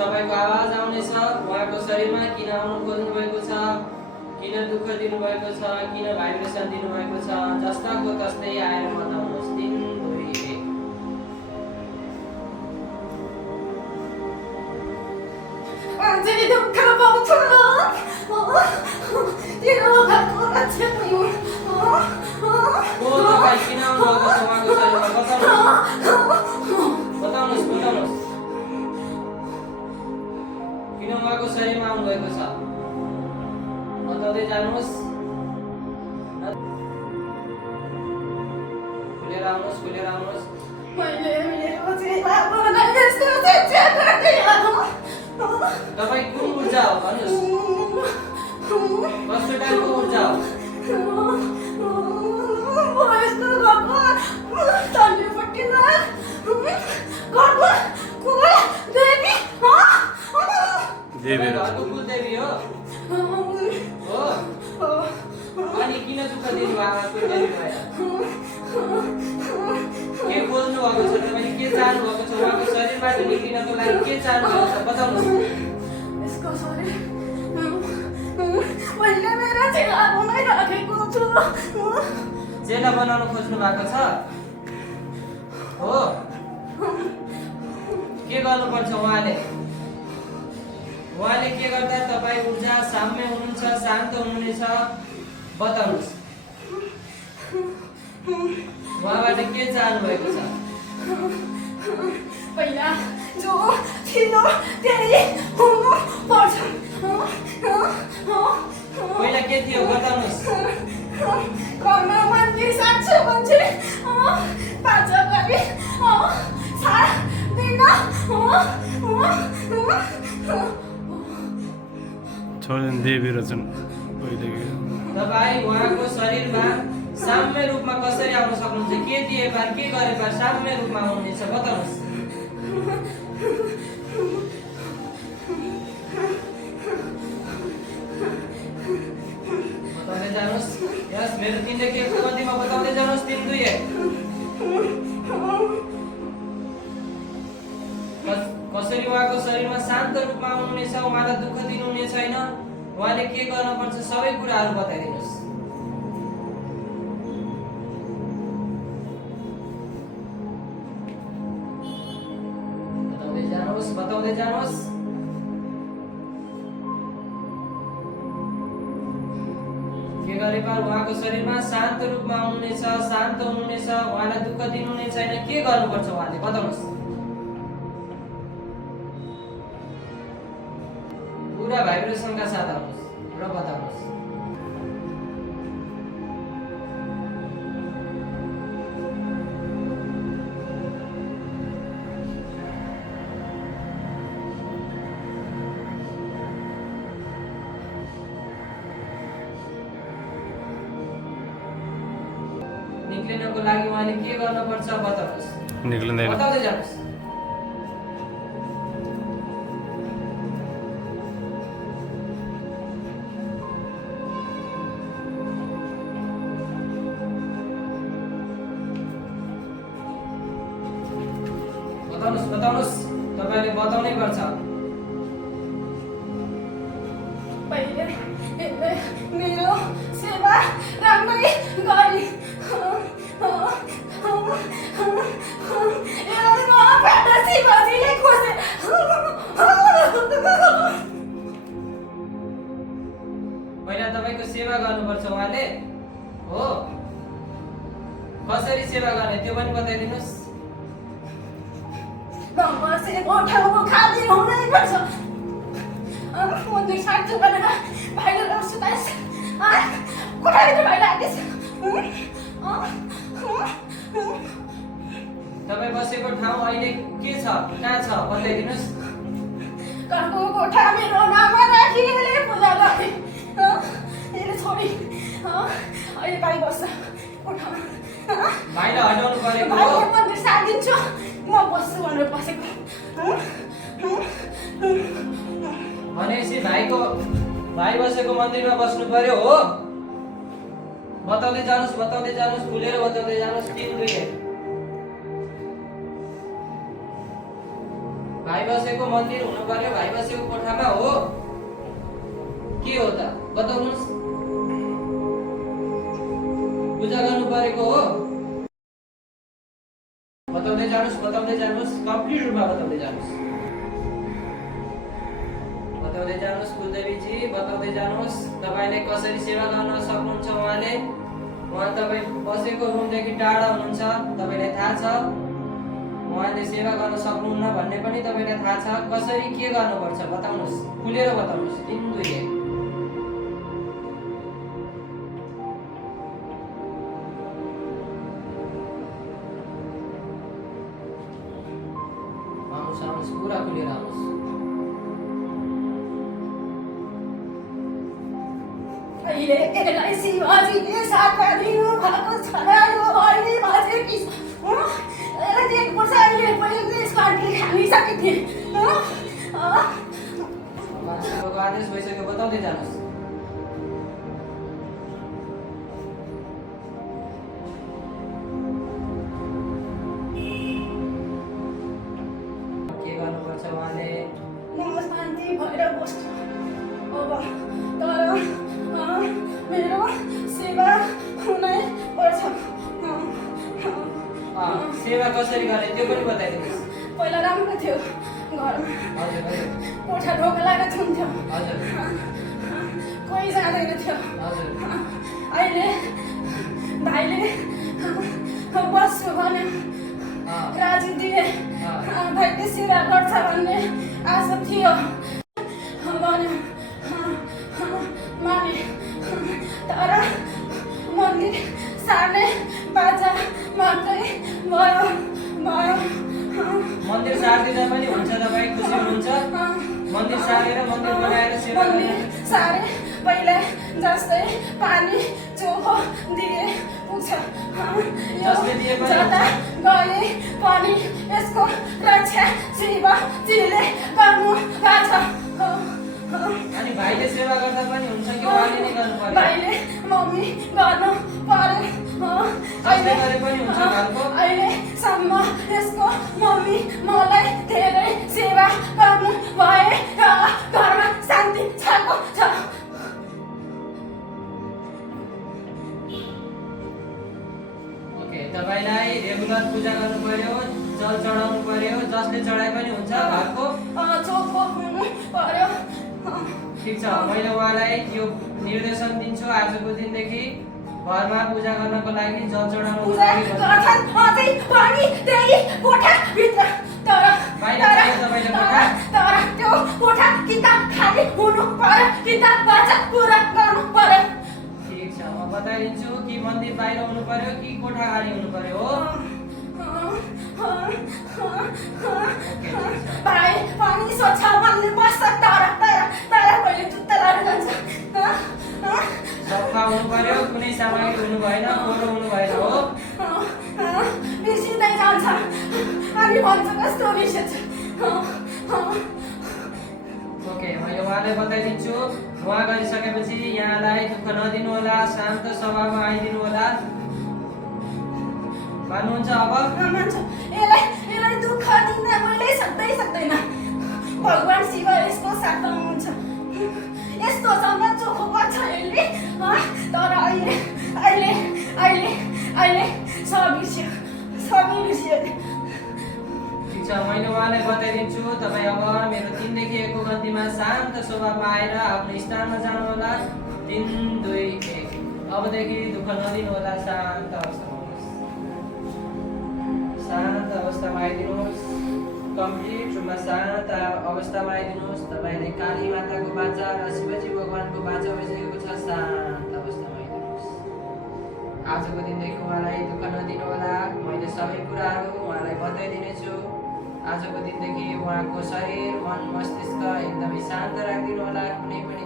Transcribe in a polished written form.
तपाईको आवाज आउनेछ उहाँको शरीरमा किन आउनु खोज्नु भएको छ, किन दुःख दिनुभएको छ, किन भाइब्रेसन दिनुभएको छ, जस्ताको तस्तै आएर बताउनुहोस्। 3 2 1 완전히 독하고 멍청아. 이러고 갖고 같이 보여. को तपाईँ किन आउनुभएको छ उहाँको शरीरमा बताउनुहोस्। किन उहाँको शरीरमा आउनुभएको छ बताउँदै जानुहोस्। खुलेर आउनुहोस्। मैले मेरो जेवामा नगर्छु चाहिँ तपाईँ कुन ऊर्जा हो भन्नुहोस्। कस्तो टाइपको ऊर्जा हो? घरको कुलदेवी हो। अनि किन दुःख दिनुभएको कुलदेवी भएर? के खोज्नु भएको छ तपाईँले? के चाहनु भएको छ? उहाँको शरीरबाट निक्लिनको लागि के चाहनु भएको छ बताउनुहोस्। यसको शरीर मैले मेरो चेलामै राखेको छु। चेला बनाउन खोज्नु भएको छ हो? के गर्नुपर्छ उहाँले के गर्दा तपाईँ ऊर्जा साम्य हुनुहुन्छ, शान्त हुनुहुनेछ बताउनुहोस्। उहाँबाट के चाहनु भएको छ? पहिला जो थियो त्यही हुनु पर्छ। पहिला के थियो बताउनुहोस्। घरमा मन्दिर साँच्छु मान्छे पाजा गरी सारा दिन छोडेन देवी रचन पहिलेको तपाईँ उहाँको शरीरमा साम्य रूपमा कसरी आउन सक्नुहुन्छ? के दिए पार के गरे पार साम्य रूपमा आउनुहुनेछ बताउनुहोस्। बताउँदै जानुहोस्। यस मेरो 3 देखि 1 को गतिमा बताउँदै जानुहोस्। 3 2 1 कसरी उहाँको शरीरमा शान्त रूपमा आउनुहुनेछ, उहाँलाई दुःख दिनुहुने छैन, उहाँले के गर्नुपर्छ सबै कुराहरू बताइदिनुहोस्। बताउँदै जानुहोस्। के गरे पार उहाँको शरीरमा शान्त रूपमा आउनुहुनेछ, शान्त हुनुहुनेछ, उहाँलाई दुःख दिनुहुने छैन, के गर्नुपर्छ उहाँले बताउनुहोस्। पुरा भाइब्रेसनका साथ आउनुहोस् र बताउनुहोस्। निक्लिनको लागि उहाँले के गर्नुपर्छ बताउनुहोस्। निक्लिँदैन। बताउँदै जानुहोस्। बताउनुहोस्। तपाईँले बताउनै पर्छ। पहिले मेरो सेवा राम्ररी गरी पहिला तपाईँको सेवा गर्नुपर्छ उहाँले हो। कसरी सेवा गर्ने त्यो पनि बताइदिनुहोस्। ठाउँको खाद्य हुनैपर्छ। मन्दिर साँच्छु भनेर भाइले सुताइस कोठाभित्र भाइ लागेछ। तपाईँ बसेको ठाउँ अहिले के छ, कहाँ छ बताइदिनुहोस्। घरको कोठा मेरो नाममा राखिले पूजा गर्ने यसले छोडी अहिले भाइ बस्छ कोठामा। भाइलाई हटाउनु परेको भाइ हो। मन्दिर सागिन्छु म बस्छु भनेर बसेको। भनेपछि भाइ बसेको मन्दिरमा बस्नु पर्यो हो। बताउँदै जानुहोस्। खुलेर बताउँदै जानुहोस्। 3 2 1 भाइ बसेको मन्दिर हुनु पर्यो, भाइ बसेको कोठामा हो के हो त बताउनुस्? पूजा गर्नु परेको हो? बताउँदै जानुस्, कम्प्लिट रूपमा बताउँदै जानुस्। बताउँदै जानुस् कुलदेवीजी, बताउँदै जानुस् तपाईले कसरी सेवा गर्न सक्नुहुन्छ। उहाँ तपाई बसेको रुमदेखि टाढा हुनुहुन्छ, तपाईलाई थाहा छ। उहाँले सेवा गर्न सक्नुहुन्न भन्ने पनि तपाईलाई थाहा छ। कसरी के गर्नुपर्छ बताउनुस्, खुलेर बताउनुस्। 3 2 1 आउनुस् पुरा खुलेर आउनुस्। अहिले एलआईसी बाजीले साथमा दिनु भएको छ र यो अहिले बाजे कि यसलाई देख्नुपर्छ। अहिले पहिले चाहिँ यसको आन्टीले खानिसकेको थिएँ। मान्छेको आदेश भइसक्यो, बताउँदै जानुस्। के गर्नुपर्छ उहाँले? म शान्ति भएर बस्छु अब, तर मेरो सेवा हुनै पर्छ। सेवा कसरी गर्ने त्यो पनि बताइदिनुहोस्। पहिला राम्रो थियो घरमा, हजुर हजुर कोठा ढोका लागेको हुन्थ्यो, हजुर कोही जाँदैन थियो। हजुर अहिले भाइले बस्छु भन्यो, राजु दिए भाइले सेवा गर्छ भन्ने आशा थियो भन्यो माने, तर मन्दिर सार्ने बाजा मात्रै भयो। मन्दिर सार्दिँदा पनि हुन्छ, तपाईँ खुसी हुनुहुन्छ? मन्दिर सारेर मन्दिर बनाएर सेवा मन्दिर सारे पहिला जस्तै पानी चोखो दिए पुग्छ। जसले दिए पनि जता गए पनि यसको रक्षा शिवजीले गर्नु भएको छ। अनि भाइले सेवा गर्दा पनि हुन्छ कि उहाँले नै गर्नु पर्यो? भाइले मम्मी गर्नु पर्यो। जसले गरे पनि हुन्छ घरको? अहिलेसम्म यसको मम्मी मलाई धेरै सेवा गर्नु भए र घरमा शान्ति छाएको छ। ओके, तपाईलाई रेगुलर पूजा गर्नु पर्यो, जल चढाउनु पर्यो, जसले चढाए पनि हुन्छ घरको। चोखो हुनु पर्यो। ठिक छ, मैले उहाँलाई यो निर्देशन दिन्छु आजको दिनदेखि घरमा पूजा गर्नको लागि, जल चढाउनको पूजा लागि गर्छन् अझै पनि त्यही कोठाभित्र। तर बाहिर चाहियो तपाईँले कोठा? तर त्यो कोठा किताब खाली हुनु पर्यो, किताब बाजा पुरा गर्नु पर्यो। ठिक छ, म बताइदिन्छु कि मन्दिर बाहिर हुनु पर्यो कि कोठा खाली हुनु पर्यो हो? भाइ पानी स्वच्छ भन्ने बस्छ, तर पहिले जुत्ता लाएर जान्छ। सफा हुनु पर्यो, कुनै सामग्री हुनु भएन, फोहोर हुनु भएन हो? बिर्सिँदै जान्छ अनि भन्छ कस्तो बिर्सेछ। ओके, मैले उहाँलाई बताइदिन्छु। उहाँ गरिसकेपछि यहाँलाई दुःख नदिनु होला, शान्त स्वभावमा आइदिनु होला। मान्नुहुन्छ अब? मान्छु, यसलाई दुःख दिन मैले सक्दैन। भगवान शिव यसको साथमा हुनुहुन्छ। यस्तो जम्मा चोखो गर्छ यसले, तर अहिले सब बिर्स्यो। ठिक छ, मैले उहाँलाई बताइदिन्छु। तपाईँ अब मेरो 3 देखि 1 को गन्तीमा शान्त स्वभावमा आएर आफ्नो स्थानमा जानुहोला। 3 2 1 अबदेखि दुःख नदिनु होला, शान्त अवस्थामा हुनुहोस्। शान्त अवस्थामा आइदिनुहोस्, कम्प्लिट रूपमा शान्त अवस्थामा आइदिनुहोस्। तपाईँले काली माताको बाचा र शिवजी भगवानको बाचा भइसकेको छ। शान्त अवस्थामा आइदिनुहोस्। आजको दिनदेखि उहाँलाई दुःख नदिनु होला। मैले सबै कुराहरू उहाँलाई बताइदिनेछु। आजको दिनदेखि उहाँको शरीर, मन, मस्तिष्क एकदमै शान्त राखिदिनु होला। कुनै पनि